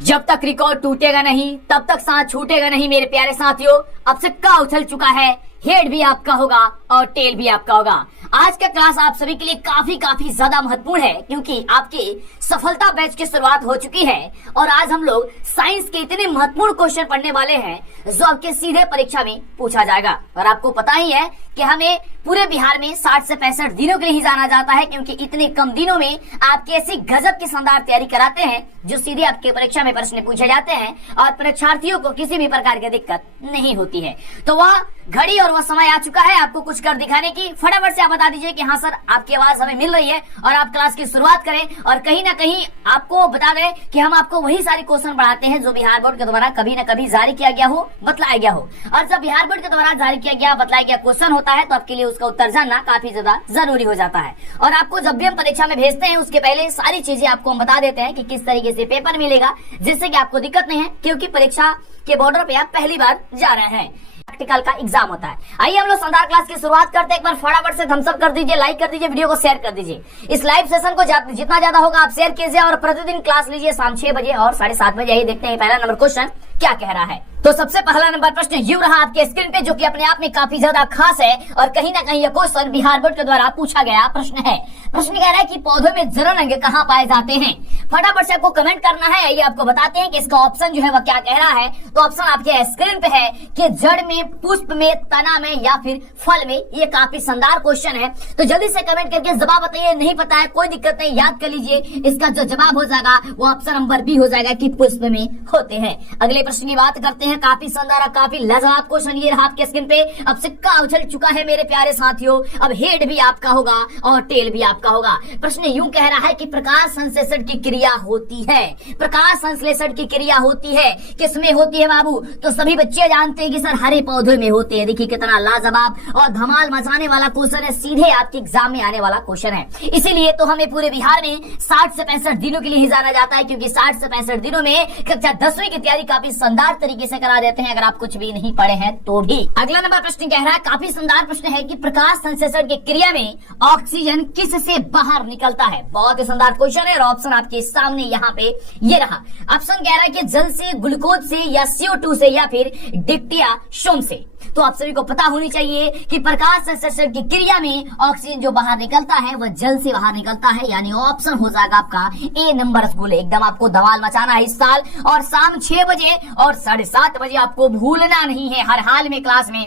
जब तक रिकॉर्ड टूटेगा नहीं तब तक सांस छूटेगा नहीं मेरे प्यारे साथियों। अब सिक्का उछल चुका है, हेड भी आपका होगा और टेल भी आपका होगा। आज का क्लास आप सभी के लिए काफी ज्यादा महत्वपूर्ण है क्योंकि आपकी सफलता बैच की शुरुआत हो चुकी है और आज हम लोग साइंस के इतने महत्वपूर्ण क्वेश्चन पढ़ने वाले हैं जो आपके सीधे परीक्षा में पूछा जाएगा। और आपको पता ही है कि हमें पूरे बिहार में 60 से 65 दिनों के लिए ही जाना जाता है क्योंकि इतने कम दिनों में आपकी ऐसी गजब की शानदार तैयारी कराते हैं जो सीधे आपके परीक्षा में प्रश्न पूछे जाते हैं और परीक्षार्थियों को किसी भी प्रकार की दिक्कत नहीं होती है। तो वह घड़ी और वह समय आ चुका है आपको कुछ कर दिखाने की। फटाफट से आप बता दीजिए कि हाँ सर आपकी आवाज हमें मिल रही है और आप क्लास की शुरुआत करें। और कहीं ना कहीं आपको बता दें कि हम आपको वही सारे क्वेश्चन पढ़ाते हैं जो बिहार बोर्ड के द्वारा कभी न कभी जारी किया गया हो, बतलाया गया हो। और जब बिहार बोर्ड के द्वारा जारी किया गया बतलाया गया क्वेश्चन होता है तो आपके लिए उसका उत्तर जानना काफी ज्यादा जरूरी हो जाता है। और आपको जब भी हम परीक्षा में भेजते हैं उसके पहले सारी चीजें आपको हम बता देते हैं कि किस तरीके से पेपर मिलेगा जिससे कि आपको दिक्कत नहीं है क्योंकि परीक्षा के बॉर्डर पे आप पहली बार जा रहे हैं। प्रैक्टिकल का एग्जाम होता है। आइए हम लोग शानदार क्लास की शुरुआत करते हैं। एक बार फटाफट से थम्स अप कर दीजिए, लाइक कर दीजिए, वीडियो को शेयर कर दीजिए। इस लाइव सेशन को जितना ज्यादा होगा आप शेयर कीजिए और प्रतिदिन क्लास लीजिए शाम 6 बजे और 7:30 बजे। यही देखते हैं पहला नंबर क्वेश्चन क्या कह रहा है। तो सबसे पहला नंबर प्रश्न यूं रहा आपके स्क्रीन पे जो कि अपने आप में काफी ज्यादा खास है और कहीं ना कहीं यह क्वेश्चन बिहार बोर्ड के द्वारा पूछा गया प्रश्न है। प्रश्न कह रहा है कि पौधों में जड़ रंग कहाँ पाए जाते हैं। फटाफट से आपको कमेंट करना है। ये आपको बताते हैं कि इसका ऑप्शन जो है वह क्या कह रहा है। तो ऑप्शन आपके स्क्रीन पे है कि जड़ में, पुष्प में, तना में या फिर फल में। ये काफी शानदार क्वेश्चन है तो जल्दी से कमेंट करके जवाब बताइए। नहीं पता है कोई दिक्कत नहीं, याद कर लीजिए। इसका जो जवाब हो जाएगा वो ऑप्शन नंबर बी हो जाएगा कि पुष्प में होते हैं। अगले प्रश्न की बात करते हैं। काफी शानदार, काफी लाजवाब क्वेश्चन ये रहा आपके स्क्रीन पे। अब सिक्का उछल चुका है मेरे प्यारे साथियों। अब हेड भी आपका होगा और टेल भी आपका होगा। प्रश्न यूं कह रहा है कि प्रकाश संश्लेषण की क्रिया होती है। प्रकाश संश्लेषण की क्रिया होती है किसमें होती है बाबू? तो सभी बच्चे जानते हैं कि सर हरे पौधे में होते हैं। देखिए कितना लाजवाब और धमाल मचाने वाला क्वेश्चन है, सीधे आपके एग्जाम में आने वाला क्वेश्चन है। इसीलिए तो हमें पूरे बिहार में 60 से 65 दिनों के लिए ही जाना जाता है क्योंकि 60 से 65 दिनों में कक्षा 10वीं की तैयारी काफी शानदार तरीके से करा देते हैं अगर आप कुछ भी नहीं पढ़े हैं तो भी। अगला नंबर प्रश्न कह रहा है, काफी शानदार प्रश्न है कि प्रकाश संश्लेषण की क्रिया में ऑक्सीजन किससे बाहर निकलता है। बहुत ही शानदार क्वेश्चन है और ऑप्शन आपके सामने यहाँ पे ये रहा। ऑप्शन कह रहा है कि जल से, ग्लूकोज से या CO2 से या फिर डिप्टिया सोम से। तो आप सभी को पता होनी चाहिए कि प्रकाश संश्लेषण की क्रिया में ऑक्सीजन जो बाहर निकलता है वह जल से बाहर निकलता है, यानी ऑप्शन हो जाएगा आपका ए नंबर। रसगुल्ले एकदम आपको धमाल मचाना है इस साल और शाम 6 बजे और 7:30 बजे आपको भूलना नहीं है। हर हाल में क्लास में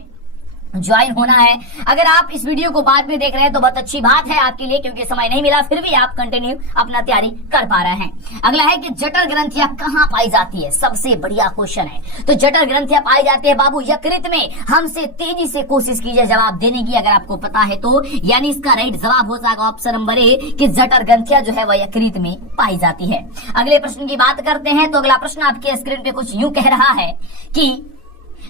ज्वाइन होना है। अगर आप इस वीडियो को बाद में देख रहे हैं तो बहुत अच्छी बात है आपके लिए क्योंकि समय नहीं मिला फिर भी आप कंटिन्यू अपना तैयारी कर पा रहे हैं। अगला है कि जठर ग्रंथियां कहाँ पाई जाती है। सबसे बढ़िया क्वेश्चन है। तो जठर ग्रंथियां पाई जाती है बाबू यकृत में। हमसे तेजी से कोशिश कीजिए जवाब देने की अगर आपको पता है तो, यानी इसका राइट जवाब हो जाएगा ऑप्शन नंबर ए कि जठर ग्रंथियां जो है वह यकृत में पाई जाती है। अगले प्रश्न की बात करते हैं। तो अगला प्रश्न आपके स्क्रीन पे कुछ यूं कह रहा है कि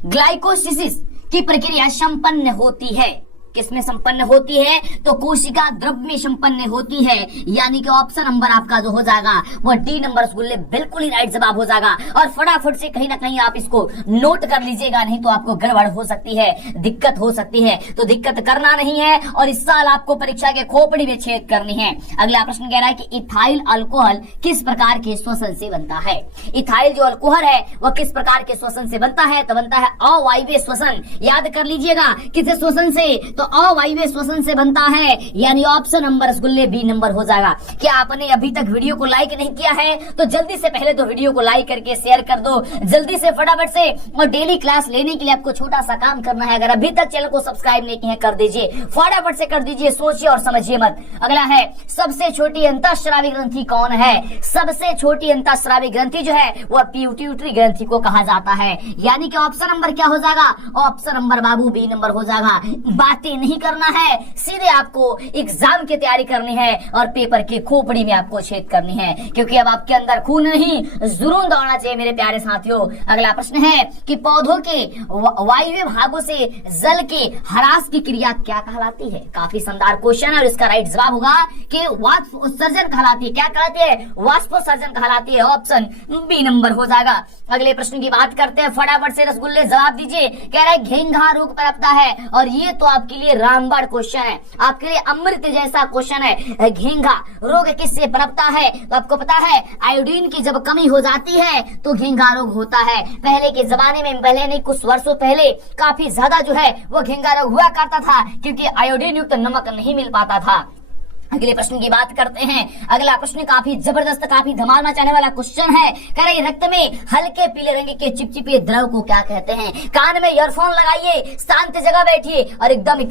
ग्लाइकोसिस की प्रक्रिया संपन्न होती है। किसमें संपन्न होती है? तो कोशिका द्रव्य में संपन्न होती है, यानी कि ऑप्शन नंबर आपका जो हो जाएगा वो डी नंबर। रसगुल्ले बिल्कुल ही राइट जवाब हो जाएगा। और फटाफट से कहीं ना कहीं आप इसको नोट कर लीजिएगा, नहीं तो आपको गड़बड़ हो सकती है, दिक्कत हो सकती है। तो दिक्कत करना नहीं है और इस साल आपको परीक्षा के खोपड़ी में छेद करनी है। अगला प्रश्न कह रहा है कि इथाइल अल्कोहल किस प्रकार के श्वसन से बनता है। इथाइल जो अल्कोहल है वह किस प्रकार के श्वसन से बनता है? तो बनता है अवायवीय श्वसन। याद कर लीजिएगा किस श्वसन से? तो अवायवीय श्वसन से बनता है, यानी ऑप्शन नंबर रसगुल्ले बी नंबर हो जाएगा। क्या आपने अभी तक वीडियो को लाइक नहीं किया है तो जल्दी से पहले तो वीडियो को लाइक करके शेयर कर दो जल्दी से फटाफट से। और डेली क्लास लेने के लिए आपको छोटा सा काम करना है। अगर अभी तक चैनल को सब्सक्राइब नहीं किया कर दीजिए, फटाफट से कर दीजिए, सोचिए और समझिए मत। अगला है सबसे छोटी अंतःस्रावी ग्रंथि कौन है। सबसे छोटी अंतःस्रावी ग्रंथि जो है वह पिट्यूटरी ग्रंथि को कहा जाता है, यानी कि ऑप्शन नंबर क्या हो जाएगा? ऑप्शन नंबर बाबू बी नंबर हो जाएगा। बातें नहीं करना है, सीधे आपको एग्जाम की तैयारी करनी है और पेपर की खोपड़ी में आपको छेद करनी है क्योंकि अब आपके अंदर खून नहीं जुनून दौड़ना चाहिए मेरे प्यारे साथियों। अगला प्रश्न है कि पौधों के वायवीय भागों से जल के ह्रास की क्रिया क्या कहलाती है। काफी शानदार क्वेश्चन है और इसका राइट जवाब होगा कि वाष्प उत्सर्जन कहलाती है। क्या कहलाती है? वाष्पोत्सर्जन कहलाती है। ऑप्शन बी नंबर हो जाएगा। अगले प्रश्न की बात करते हैं। फटाफट से रसगुल्ले जवाब दीजिए। कह रहा है घेंघा रोग पनपता है और ये तो आपके लिए लिए रामबाण क्वेश्चन है, आपके लिए अमृत जैसा क्वेश्चन है। घेंघा रोग किससे पनपता है? तो आपको पता है आयोडीन की जब कमी हो जाती है तो घेंघा रोग होता है। पहले के जमाने में, पहले नहीं कुछ वर्षों पहले काफी ज्यादा जो है वो घेंघा रोग हुआ करता था क्योंकि आयोडीन युक्त नमक नहीं मिल पाता था। अगले प्रश्न की बात करते हैं। अगला प्रश्न काफी जबरदस्त, काफी धमाल मचाने वाला क्वेश्चन है। कह रहे रक्त में हल्के पीले रंग के चिपचिपे द्रव को क्या कहते हैं? कान में ईयरफोन लगाइए, शांत जगह बैठिए और एकदम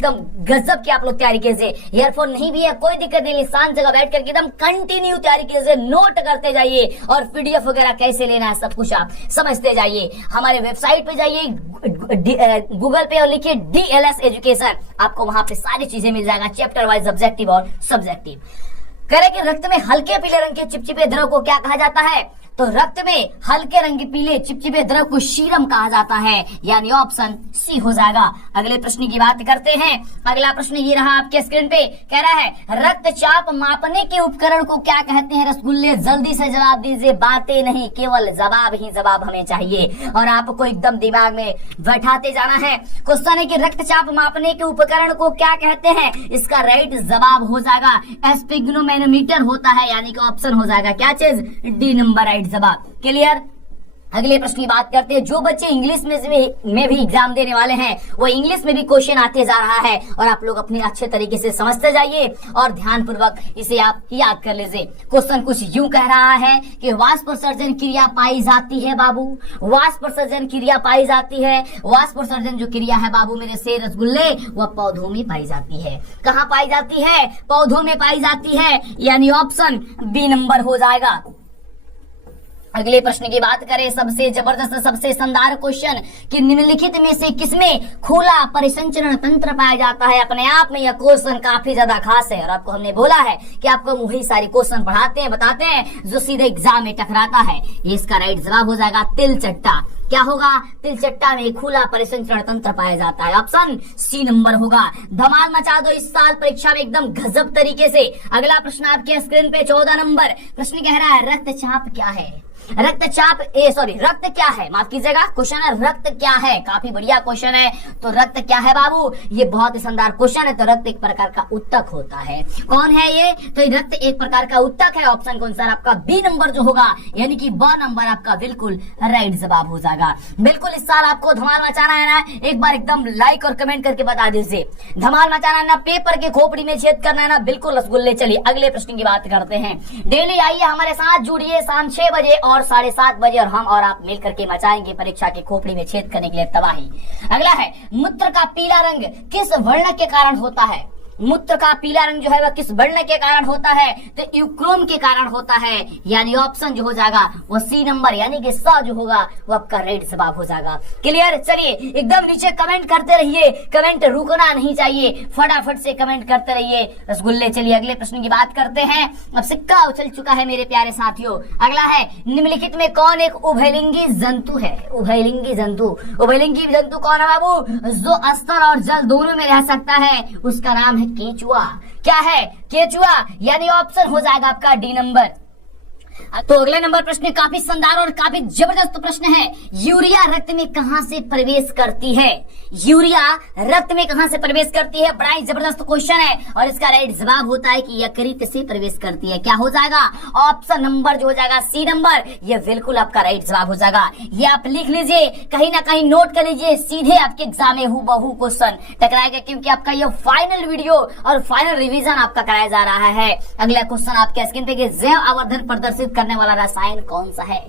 गजब की आप लोग तैयारी कीजिए। ईयरफोन नहीं भी है कोई दिक्कत नहीं, शांत जगह बैठ करके एकदम कंटिन्यू तैयारी कीजिए, नोट करते जाइए और पीडीएफ वगैरह कैसे लेना है सब कुछ आप समझते जाइए। हमारे वेबसाइट पे जाइए, गूगल पे और लिखिए DLS एजुकेशन, आपको वहां पे सारी चीजें मिल जाएगा, चैप्टर वाइज ऑब्जेक्टिव और सब्जेक्टिव। कह रहे कि रक्त में हल्के पीले रंग के चिपचिपे द्रव को क्या कहा जाता है? तो रक्त में हल्के रंग के पीले चिपचिपे द्रव को सीरम कहा जाता है, यानी ऑप्शन सी हो जाएगा। अगले प्रश्न की बात करते हैं। अगला प्रश्न ये रहा आपके स्क्रीन पे, कह रहा है रक्तचाप मापने के उपकरण को क्या कहते हैं? रसगुल्ले जल्दी से जवाब दीजिए, बातें नहीं, केवल जवाब ही जवाब हमें चाहिए और आपको एकदम दिमाग में बैठाते जाना है। क्वेश्चन है कि रक्तचाप मापने के उपकरण को क्या कहते हैं? इसका राइट जवाब हो जाएगा स्पिग्नोमेनोमीटर होता है, यानी कि ऑप्शन हो जाएगा क्या चीज? डी नंबर राइट जवाब। क्लियर? अगले प्रश्न की बात करते हैं। जो बच्चे इंग्लिश में भी एग्जाम देने वाले हैं वो इंग्लिश में भी क्वेश्चन आते जा रहा है और आप लोग अपने अच्छे तरीके से समझते जाइए और ध्यानपूर्वक इसे आप याद कर लीजिए। क्वेश्चन कुछ यूं कह रहा है कि वाष्पोत्सर्जन क्रिया पाई जाती है बाबू, वाष्पोत्सर्जन क्रिया पाई जाती है। वाष्पोत्सर्जन जो क्रिया है बाबू मेरे से रसगुल्ले, वह पौधों में पाई जाती है। कहाँ पाई जाती है? पौधों में पाई जाती है, यानी ऑप्शन बी नंबर हो जाएगा। अगले प्रश्न की बात करें, सबसे जबरदस्त सबसे शानदार क्वेश्चन कि निम्नलिखित में से किसमें खुला परिसंचरण तंत्र पाया जाता है? अपने आप में यह क्वेश्चन काफी ज्यादा खास है और आपको हमने बोला है कि आपको वही सारी क्वेश्चन पढ़ाते हैं, बताते हैं जो सीधे एग्जाम में टकराता है। इसका राइट जवाब हो जाएगा तिलचट्टा। क्या होगा? तिलचट्टा में खुला परिसंचरण तंत्र पाया जाता है, ऑप्शन सी नंबर होगा। धमाल मचा दो इस साल परीक्षा में एकदम गजब तरीके से। अगला प्रश्न आपके स्क्रीन पे 14 नंबर प्रश्न कह रहा है रक्तचाप क्या है? रक्त क्या है? माफ कीजिएगा, क्वेश्चन है रक्त क्या है। काफी बढ़िया क्वेश्चन है। तो रक्त क्या है बाबू? ये बहुत ही शानदार क्वेश्चन है। तो रक्त एक प्रकार का उत्तक होता है। कौन है ये? तो रक्त एक प्रकार का उत्तक है। ऑप्शन कौन सा? आपका बी नंबर जो होगा, यानी कि ब नंबर आपका बिल्कुल राइट जवाब हो जाएगा। बिल्कुल इस साल आपको धमाल मचाना है ना, एक बार एकदम लाइक और कमेंट करके बता दीजिए। धमाल मचाना है ना, पेपर के खोपड़ी में छेद करना है ना, बिल्कुल रसगुल्ले। चलिए अगले प्रश्न की बात करते हैं। डेली आइए हमारे साथ जुड़िए शाम 6 बजे और 7:30 बजे और हम और आप मिलकर के मचाएंगे परीक्षा की खोपड़ी में छेद करने के लिए तबाही। अगला है मूत्र का पीला रंग किस वर्ण के कारण होता है? मूत्र का पीला रंग जो है वह किस वर्ण के कारण होता है? तो यूक्रोम के कारण होता है, यानी ऑप्शन जो हो जाएगा वो सी नंबर, यानी कि स जो होगा वो आपका राइट जवाब हो जाएगा। क्लियर? चलिए एकदम नीचे कमेंट करते रहिए, कमेंट रुकना नहीं चाहिए, फटाफट से कमेंट करते रहिए रसगुल्ले। चलिए अगले प्रश्न की बात करते हैं। अब सिक्का उछल चुका है मेरे प्यारे साथियों। अगला है निम्नलिखित में कौन एक उभयलिंगी जंतु है? उभयलिंगी जंतु कौन है बाबू? जो स्तर और जल दोनों में रह सकता है, उसका नाम है केचुआ। क्या है? केचुआ, यानी ऑप्शन हो जाएगा आपका डी नंबर। तो अगला नंबर प्रश्न काफी शानदार और काफी जबरदस्त प्रश्न है। यूरिया रक्त में कहां से प्रवेश करती है? यूरिया रक्त में कहां से प्रवेश करती है? बड़ा ही जबरदस्त क्वेश्चन है और इसका राइट जवाब होता है कि यकृत से प्रवेश करती है। क्या हो जाएगा? ऑप्शन नंबर जो हो जाएगा सी नंबर, ये बिल्कुल आपका राइट जवाब हो जाएगा। ये आप लिख लीजिए, कहीं ना कहीं नोट कर लीजिए, सीधे आपके एग्जाम में हूबहू क्वेश्चन टकराएगा क्योंकि आपका ये फाइनल वीडियो और फाइनल रिवीजन आपका कराया जा रहा है। अगला क्वेश्चन आपके स्क्रीन पे, जैव आवर्धन प्रदर्शित करने वाला रसायन कौन सा है?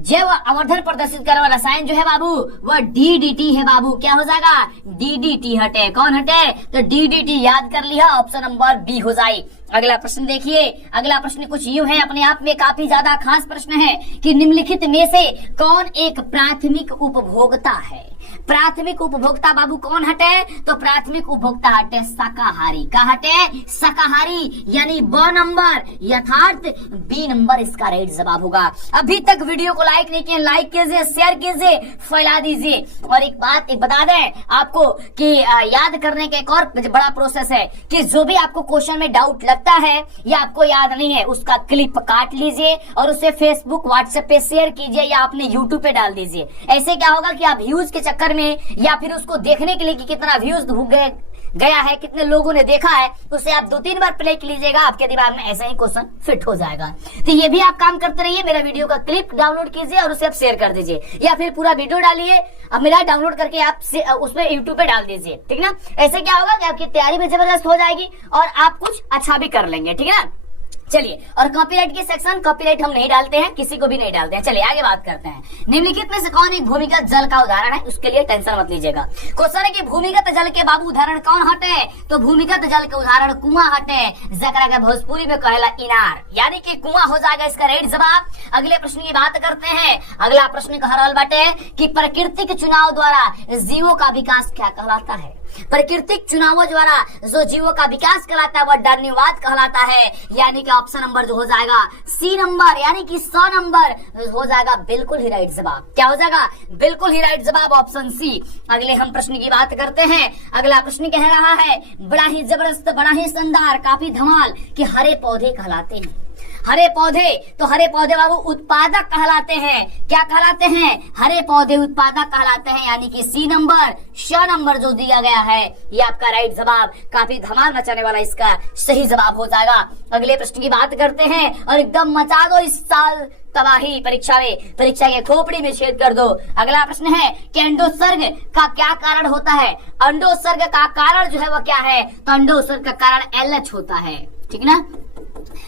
जैव आवर्धन प्रदर्शित करने वाला रसायन जो है बाबू वह DDT है बाबू। क्या हो जाएगा? DDT हटे। कौन हटे? तो DDT याद कर लिया, ऑप्शन नंबर बी हो जाए। अगला प्रश्न देखिए। अगला प्रश्न कुछ यूं है, अपने आप में काफी ज्यादा खास प्रश्न है कि निम्नलिखित में से कौन एक प्राथमिक उपभोक्ता है? प्राथमिक उपभोक्ता बाबू कौन हटे? तो प्राथमिक उपभोक्ता हटे शाकाहारी। का हटे? शाकाहारी, यानी ब नंबर, यथार्थ बी नंबर इसका राइट जवाब होगा। अभी तक वीडियो को लाइक नहीं किए, लाइक कीजिए, शेयर कीजिए, फैला दीजिए। और एक बात बता दें आपको कि याद करने का एक और बड़ा प्रोसेस है कि जो भी आपको क्वेश्चन में डाउट लगता है या आपको याद नहीं है, उसका क्लिप काट लीजिए और उसे फेसबुक व्हाट्सएप पे शेयर कीजिए या अपने यूट्यूब पे डाल दीजिए। ऐसे क्या होगा कि आप व्यूज के चक्कर में में, या फिर उसको देखने के लिए कि कितना व्यूज गया है, कितने लोगों ने देखा है, उसे आप 2-3 बार प्ले कीजिएगा, आपके दिमाग में ऐसा ही क्वेश्चन फिट हो जाएगा। तो ये भी आप काम करते रहिए, मेरा वीडियो का क्लिप डाउनलोड कीजिए और उसे आप शेयर कर दीजिए, या फिर पूरा वीडियो डालिए, अब मेरा डाउनलोड करके आप उसमें यूट्यूब पे डाल दीजिए, ठीक ना। ऐसे क्या होगा कि आपकी तैयारी में जबरदस्त हो जाएगी और आप कुछ अच्छा भी कर लेंगे, ठीक है ना। चलिए, और कॉपीराइट के सेक्शन, कॉपीराइट हम नहीं डालते हैं, किसी को भी नहीं डालते हैं। चलिए आगे बात करते हैं। निम्नलिखित में से कौन एक भूमिगत जल का उदाहरण है, उसके लिए टेंशन मत लीजिएगा। क्वेश्चन है कि भूमिगत जल के बाबू उदाहरण कौन हटे, तो भूमिगत जल के उदाहरण कुआं हटे, जकरा के भोजपुरी में कहला इनार, यानी कि कुआं हो जाएगा इसका राइट जवाब। अगले प्रश्न की बात करते हैं। अगला प्रश्न कह रहल बाटे कि प्राकृतिक चुनाव द्वारा जीवों का विकास क्या कहलाता है। प्राकृतिक चुनावों द्वारा जो जीवों का विकास कहलाता है वह डार्विनवाद कहलाता है, यानी कि ऑप्शन नंबर जो हो जाएगा सी नंबर, यानी कि 100 नंबर हो जाएगा बिल्कुल ही राइट जवाब। क्या हो जाएगा, बिल्कुल ही राइट जवाब, ऑप्शन सी। अगले हम प्रश्न की बात करते हैं। अगला प्रश्न कह रहा है बड़ा ही जबरदस्त, बड़ा ही शानदार, काफी धमाल कि हरे पौधे कहलाते हैं। हरे पौधे, तो हरे पौधे बाबू उत्पादक कहलाते हैं। क्या कहलाते हैं, हरे पौधे उत्पादक कहलाते हैं, यानी कि सी नंबर, श नंबर जो दिया गया है ये आपका राइट जवाब, काफी धमाल मचाने वाला इसका सही जवाब हो जाएगा। अगले प्रश्न की बात करते हैं और एकदम मचा दो इस साल तबाही परीक्षा में, परीक्षा के खोपड़ी में छेद कर दो। अगला प्रश्न है कि अंडोत्सर्ग का क्या कारण होता है। अंडोत्सर्ग का कारण जो है वह क्या है, तो अंडोत्सर्ग का कारण LH होता है, ठीक ना।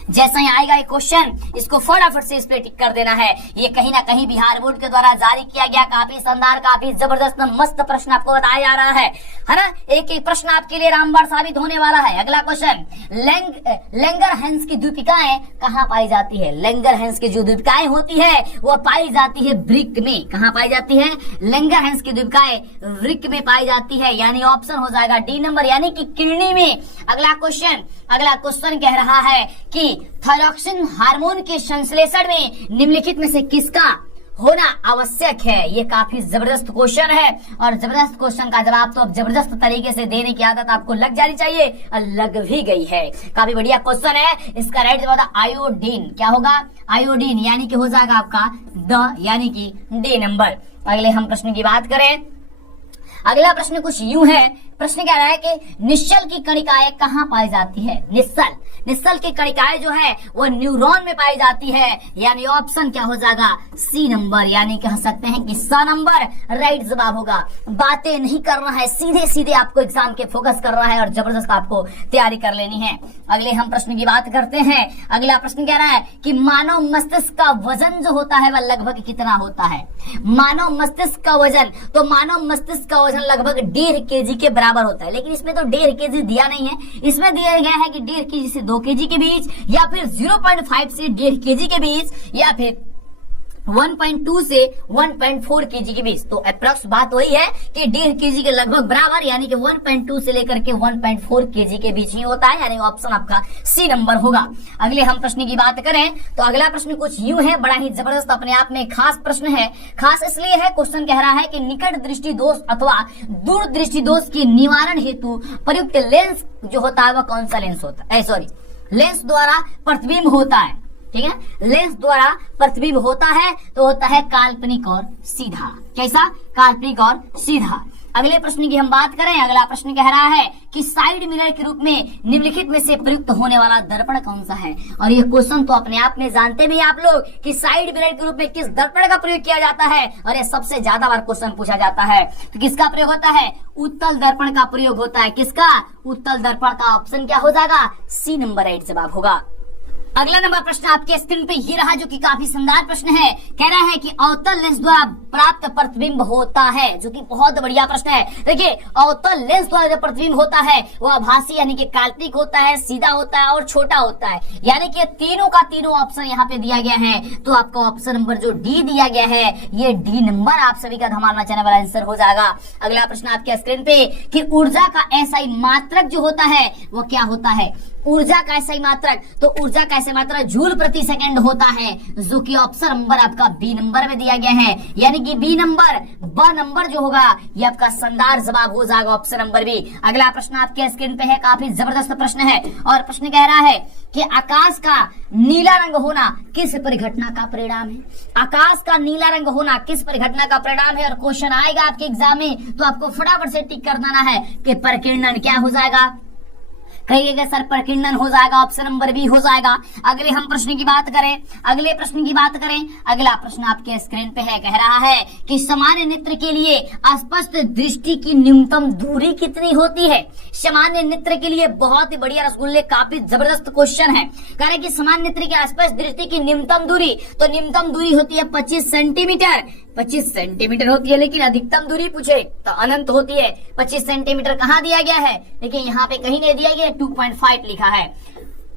जैसा ही आएगा ये क्वेश्चन, इसको फटाफट से इस पे टिक कर देना है। ये कहीं ना कहीं बिहार बोर्ड के द्वारा जारी किया गया काफी शानदार, काफी जबरदस्त मस्त प्रश्न आपको बताया जा रहा है ना। एक एक प्रश्न आपके लिए रामबाण साबित होने वाला है। अगला क्वेश्चन, लैंगरहैंस की द्वीपिकाएं कहाँ पाई जाती है। लैंगरहैंस की जो द्वीपिकाएं होती है वो पाई जाती है वृक्क में। कहाँ पाई जाती है, लैंगरहैंस की द्वीपिकाएं वृक्क में पाई जाती है, यानी ऑप्शन हो जाएगा डी नंबर, यानी कि किडनी में। अगला क्वेश्चन कह रहा है कि थायरॉक्सिन हार्मोन के संश्लेषण में निम्नलिखित में से किसका होना आवश्यक है। ये काफी जबरदस्त क्वेश्चन है और जबरदस्त क्वेश्चन का जवाब तो अब जबरदस्त तरीके से देने की आदत आपको लग जानी चाहिए और लग भी गई है। काफी बढ़िया क्वेश्चन है। इसका राइट जवाब आयोडीन। क्या होगा, आयोडीन, यानी कि हो जाएगा आपका द, यानी कि डी नंबर। अगले हम प्रश्न की बात करें। अगला प्रश्न कुछ यूं है, प्रश्न कह रहा है कि निश्चल की कणिकाएं कहाँ पाई जाती है। निश्चल की कणिकाएं जो है वो न्यूरॉन में पाई जाती है, यानी ऑप्शन क्या हो जाएगा, सी नंबर, यानी कह सकते हैं कि 100 नंबर राइट जवाब होगा। बातें नहीं कर रहा है, सीधे सीधे आपको एग्जाम के फोकस कर रहा है और जबरदस्त आपको तैयारी कर लेनी है। अगले हम प्रश्न की बात करते हैं। अगला प्रश्न कह रहा है कि मानव मस्तिष्क का वजन जो होता है वह लगभग कितना होता है। मानव मस्तिष्क का वजन, तो मानव मस्तिष्क का वजन लगभग 1.5 kg के बराबर होता है, लेकिन इसमें तो 1.5 kg दिया नहीं है। इसमें दिया गया है कि 1.5 kg से 2 kg के बीच, या फिर 0.5 से 1.5 kg के बीच, या फिर 1.2 से 1.4 kg के बीच। तो अप्रॉक्स बात वही है कि 1.5 kg के लगभग बराबर, यानी कि 1.2 से लेकर के 1.4 kg के बीच ही होता है, यानी ऑप्शन आपका सी नंबर होगा। अगले हम प्रश्न की बात करें तो अगला प्रश्न कुछ यूं है, बड़ा ही जबरदस्त अपने आप में खास प्रश्न है। खास इसलिए है, क्वेश्चन कह रहा है कि निकट दृष्टि दोष अथवा दूर दृष्टि दोष के निवारण हेतु प्रयुक्त लेंस जो होता है वह कौन सा लेंस होता है, लेंस द्वारा प्रतिबिंब होता है, ठीक है। लेंस द्वारा प्रतिबिंब होता है तो होता है काल्पनिक और सीधा। कैसा, काल्पनिक और सीधा। अगले प्रश्न की हम बात करें। अगला प्रश्न कह रहा है कि साइड मिरर के रूप में निम्नलिखित में से प्रयुक्त होने वाला दर्पण कौन सा है। और ये क्वेश्चन तो अपने आप में जानते भी आप लोग कि साइड मिरर के रूप में किस दर्पण का प्रयोग किया जाता है, और ये सबसे ज्यादा बार क्वेश्चन पूछा जाता है। तो किसका प्रयोग होता है, उत्तल दर्पण का प्रयोग होता है। किसका, उत्तल दर्पण का। ऑप्शन क्या हो जाएगा, सी नंबर राइट जवाब होगा। अगला नंबर प्रश्न आपके स्क्रीन पे ये रहा, जो कि काफी शानदार प्रश्न है। कह रहा है कि अवतल लेंस द्वारा प्राप्त प्रतिबिंब होता है, जो कि बहुत बढ़िया प्रश्न है। देखिए, अवतल लेंस द्वारा जो प्रतिबिंब होता है वो आभासी यानी कि काल्पनिक होता है, सीधा होता है और छोटा होता है, यानी कि तीनों का तीनों ऑप्शन यहाँ पे दिया गया है। तो आपका ऑप्शन नंबर जो डी दिया गया है ये डी नंबर आप सभी का धमाल मचाने वाला आंसर हो जाएगा। अगला प्रश्न आपके स्क्रीन पे कि ऊर्जा का ऐसा ही मात्रक जो होता है वो क्या होता है। ऊर्जा का सही मात्रक, तो ऊर्जा का सही मात्रक जूल प्रति सेकंड होता है, जो कि ऑप्शन नंबर आपका बी नंबर में दिया गया है। यानी कि बी नंबर, ब नंबर जो होगा ये आपका शानदार जवाब हो जाएगा ऑप्शन नंबर बी। अगला प्रश्न आपके स्क्रीन पे है, काफी जबरदस्त प्रश्न है और प्रश्न कह रहा है कि आकाश का नीला रंग होना किस परिघटना का परिणाम है। आकाश का नीला रंग होना किस परिघटना का परिणाम है, और क्वेश्चन आएगा आपके एग्जाम में तो आपको फटाफट से टिक कर देना है कि प्रकीर्णन क्या हो जाएगा। कहिएगा सर प्रकीर्णन हो जाएगा, ऑप्शन नंबर बी हो जाएगा। अगले हम प्रश्न की बात करें, अगले प्रश्न की बात करें, अगला प्रश्न आपके स्क्रीन पे है, कह रहा है कि सामान्य नेत्र के लिए स्पष्ट दृष्टि की न्यूनतम दूरी कितनी होती है। सामान्य नेत्र के लिए बहुत ही बढ़िया रसगुल्ले, काफी जबरदस्त क्वेश्चन है। कह रहे कि सामान्य नेत्र की स्पष्ट दृष्टि की न्यूनतम दूरी, तो न्यूनतम दूरी होती है 25 सेंटीमीटर। 25 सेंटीमीटर होती है, लेकिन अधिकतम दूरी पूछे तो अनंत होती है। 25 सेंटीमीटर कहाँ दिया गया है, देखिए यहाँ पे कहीं नहीं दिया गया, 2.5 लिखा है।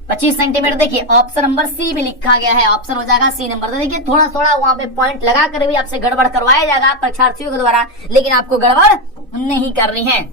25 सेंटीमीटर देखिए ऑप्शन नंबर सी में लिखा गया है, ऑप्शन हो जाएगा सी नंबर। तो देखिए थोड़ा थोड़ा वहां पे पॉइंट लगा कर भी आपसे गड़बड़ करवाया जाएगा परीक्षार्थियों के द्वारा, लेकिन आपको गड़बड़ नहीं करनी है।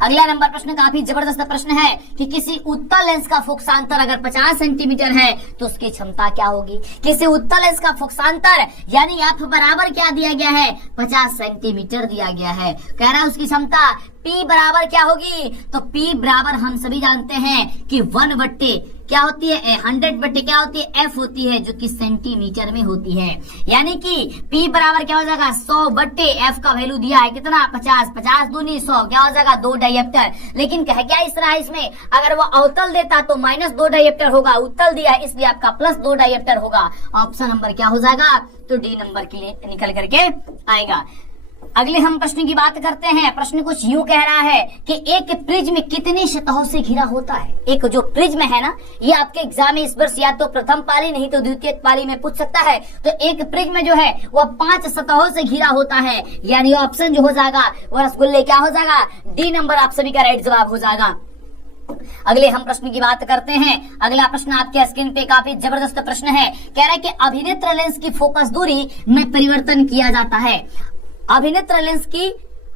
अगला नंबर प्रश्न काफी जबरदस्त प्रश्न है कि किसी उत्तल लेंस का फोकसांतर अगर 50 सेंटीमीटर है तो उसकी क्षमता क्या होगी। किसी उत्तल लेंस का फोकसांतर यानी एफ बराबर क्या दिया गया है, 50 सेंटीमीटर दिया गया है। कह रहा है उसकी क्षमता P बराबर क्या होगी, तो P बराबर हम सभी जानते हैं कि 1 बट्टे क्या होती है, 100 बट्टे क्या होती है, F होती है, जो कि सेंटीमीटर में होती है। यानी कि P बराबर क्या हो जाएगा, 100 बट्टे F का वैल्यू दिया है कितना, 50, 50 दूनी 100 क्या हो जाएगा, 2 डायप्टर। लेकिन कह क्या इस तरह इसमें अगर वो अवतल देता तो -2 डायप्टर होगा, उत्तल दिया है इसलिए आपका +2 डायप्टर होगा। ऑप्शन नंबर क्या हो जाएगा, तो डी नंबर के लिए निकल करके आएगा। अगले हम प्रश्न की बात करते हैं। प्रश्न कुछ यूं कह रहा है कि एक प्रिज्म कितनी सतहों से घिरा होता है। एक जो प्रिज्म है ना, ये आपके एग्जाम में इस वर्ष या तो प्रथम पाली नहीं तो द्वितीय पाली में पूछ सकता है। तो एक प्रिज्म जो है वह 5 सतहों से घिरा होता है, यानी ऑप्शन जो हो जाएगा वह रसगुल्ले क्या हो जाएगा, डी नंबर आप सभी का राइट जवाब हो जाएगा। अगले हम प्रश्न की बात करते हैं। अगला प्रश्न आपके स्क्रीन पे काफी जबरदस्त प्रश्न है, कह रहा है कि अभिनेत्र लेंस की फोकस दूरी में परिवर्तन किया जाता है। अभिनेत्र लेंस की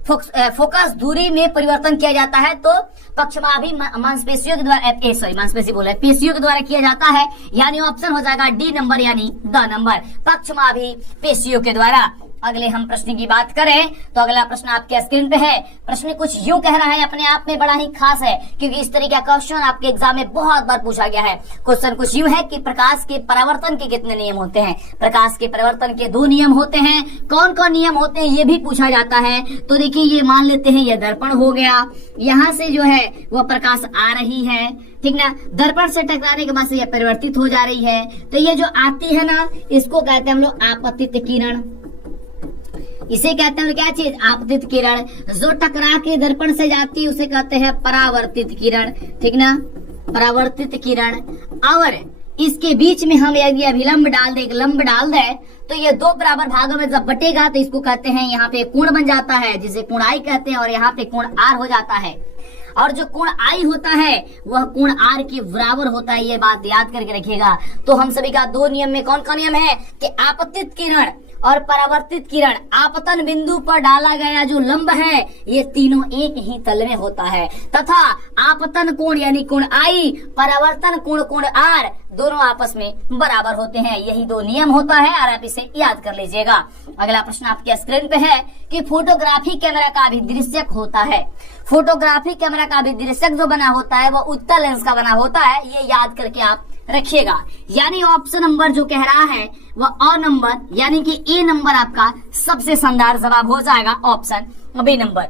फोकस दूरी में परिवर्तन किया जाता है तो पक्षमाभी मांसपेशियों के द्वारा, मांसपेशी बोला है, पेशियों के द्वारा किया जाता है, यानी ऑप्शन हो जाएगा डी नंबर यानी द नंबर, पक्षमाभी पेशियों के द्वारा। अगले हम प्रश्न की बात करें तो अगला प्रश्न आपके स्क्रीन पे है। प्रश्न कुछ यूं कह रहा है, अपने आप में बड़ा ही खास है क्योंकि इस तरीके का क्वेश्चन आपके एग्जाम में बहुत बार पूछा गया है। क्वेश्चन कुछ यूं है कि प्रकाश के परावर्तन के कितने नियम होते हैं। प्रकाश के परावर्तन के 2 नियम होते हैं। कौन कौन नियम होते हैं ये भी पूछा जाता है। तो देखिए ये मान लेते हैं ये दर्पण हो गया, यहाँ से जो है वह प्रकाश आ रही है, ठीक ना, दर्पण से टकराने के बाद से यह परिवर्तित हो जा रही है। तो ये जो आती है ना, इसको कहते हैं हम लोग आपतित किरण। इसे कहते हैं क्या चीज, आपतित किरण। जो टकरा के दर्पण से जाती है उसे कहते हैं परावर्तित किरण, ठीक ना, परावर्तित किरण। और इसके बीच में हम यदि अभिलंब डाल दे, एक लंब डाल दे, तो ये 2 बराबर भागों में जब बटेगा तो इसको कहते हैं, यहाँ पे कोण बन जाता है जिसे कोण आई कहते हैं, और यहाँ पे कोण आर हो जाता है। और जो कोण आई होता है वह कोण आर के बराबर होता है, ये बात याद करके रखिएगा। तो हम सभी का 2 नियम में कौन कौन नियम है कि आपतित किरण और परावर्तित किरण, आपतन बिंदु पर डाला गया जो लंब है ये तीनों एक ही तल में होता है, तथा आपतन कोण यानी कोण आई, परावर्तन कोण कोण आर दोनों आपस में बराबर होते हैं। यही 2 नियम होता है और आप इसे याद कर लीजिएगा। अगला प्रश्न आपके स्क्रीन पे है कि फोटोग्राफी कैमरा का अभिदृश्यक होता है। फोटोग्राफी कैमरा का अभिदृश्यक जो बना होता है वह उत्तल लेंस का बना होता है, ये याद करके आप रखिएगा। यानी ऑप्शन नंबर जो कह रहा है वह अ नंबर यानी कि ए नंबर आपका सबसे शानदार जवाब हो जाएगा, ऑप्शन बी नंबर।